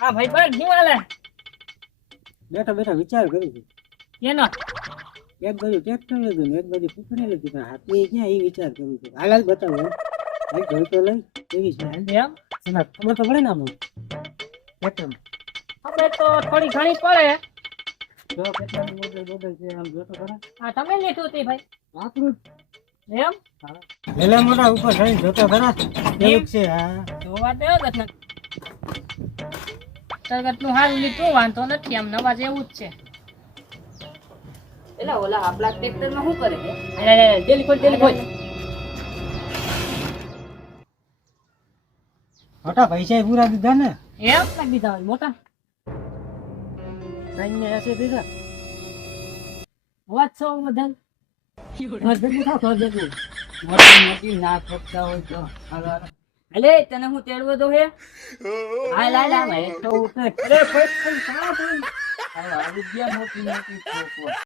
હા ભાઈ બસ શું હાલે? બેઠા બેઠા વિચાર કરું છું. કેનો? એક બાજુ ટ્રેક્ટર લીધું ને એક બાજુ કુકડી લીધી પણ હાથની ક્યાં એ વિચાર કરું છું? હાલ હાલ બતાવો એક ઘર તો લઈ એવી છે? એમ? એના ખબર તો પડે ને આમ. ટ્રેક્ટર હવે તો થોડી ઘણી પડે. જો કેટલાનું મોડેલ મોડેલ છે આમ જોતો ખરા. હા તમે લીધું હતી ભાઈ. આપણું એમ? વેલા મોટા ઉપર થઈને જોતો ખરા. એવું છે હા. જોવા દે ગત તરગત હાલ લીધું વાંધો નથી આમ નવા જેવું જ છે. પેલા ઓલા આપલા ટ્રેક્ટરમાં શું કરે છે? ડેલી ખોલ ડેલી ખોલ મોટા પૈસા પૂરા દીધા ને? એમ? લાગી દીધા હોય મોટા. ત્રણ ને એસી દીધા. વાત બધા ઘર ભેગું થાવ મોટી મોટી ના ખોટતા હોય તો આગળ અલે તને હું તેડવો તો હે? હા લા લા મેં તો અરે કોઈ કોઈ કાં કોઈ આવી ગયા મોટી મોટી